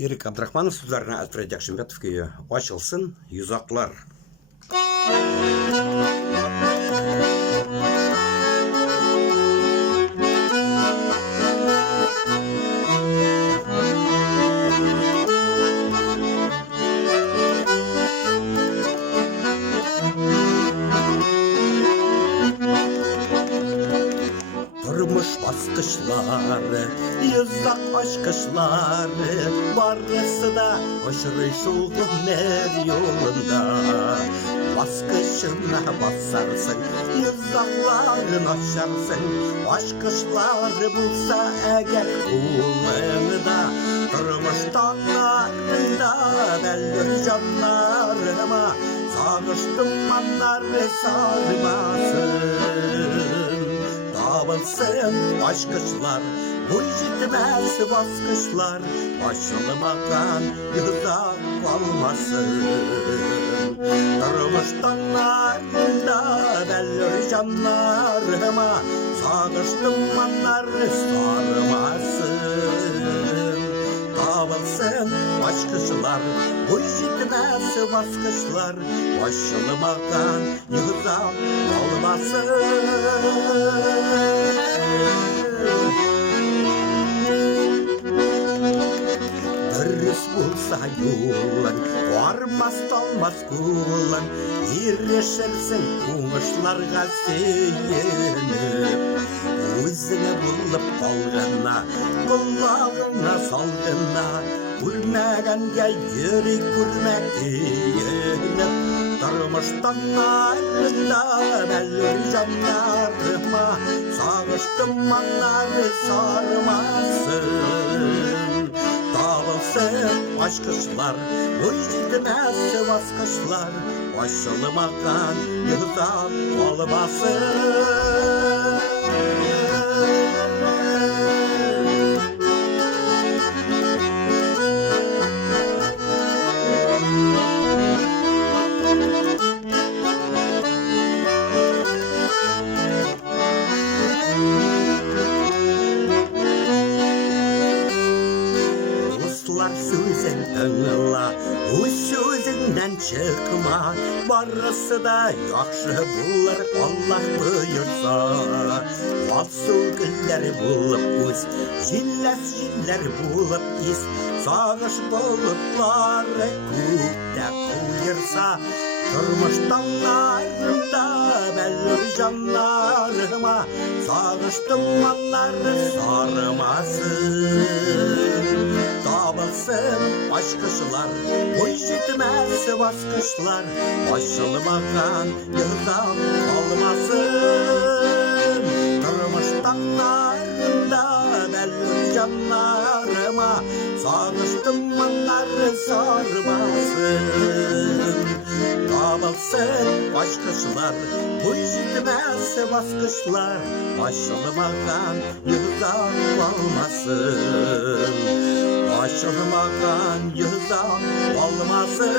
Erik Abdrahmanov sözlerine Alfred Yakşimbetov köyü açılsın yüzaklar. Durmuş baskışları, yüzak aşkışları, varısı da aşırı mer yolunda. Baskışına basarsın, yüzakların açarsın, aşkışları bulsa eğer kulağında. Durmuş dağlarında belli canlarıma, sağıştım anları sarmasın. Dağılsın aşkışlar, bu gitmez baskışlar, başlamadan yüzak olmasın. Durmuş dağlarında belli canlarıma, sağıştım anları sarmasın. Dağılsın aşkışlar, bu gitmez baskışlar, başlamadan yüzak olmasın. Dürüst bulsa yolun, varmaz dalmaz kulun, yirişirsin kuşlarga seyinip. Özüne bulup kalgına, kulağına salgına, gülmegenge yürek gülmek yiyinip. Durmuştan narında belli canlarıma, sağıştım anları sarmasın. Dağılsın aşkışlar, bu gitmez baskışlar, başlamadan yüzak olmasın. Sözün tığla, o sözünden çıkma, varısı da yaxşı bulur Allah buyursa. Alsıl gülleri bulup üz, jilles bulup iz, sağış bulutları kökte koyursa. Durmuş dağlarında belli canlarıma, sağıştım anları sarmasın. Dağılsın aşkışlar, bu gitmez baskışlar, başlamadan yüzak olmasın. Durmuş dağlarında belli canlarıma, sağıştım anları sarmasın. Dağılsın aşkışlar, bu gitmez baskışlar, başlamadan yüzak olmasın. Başlamadan yüzak olmasın.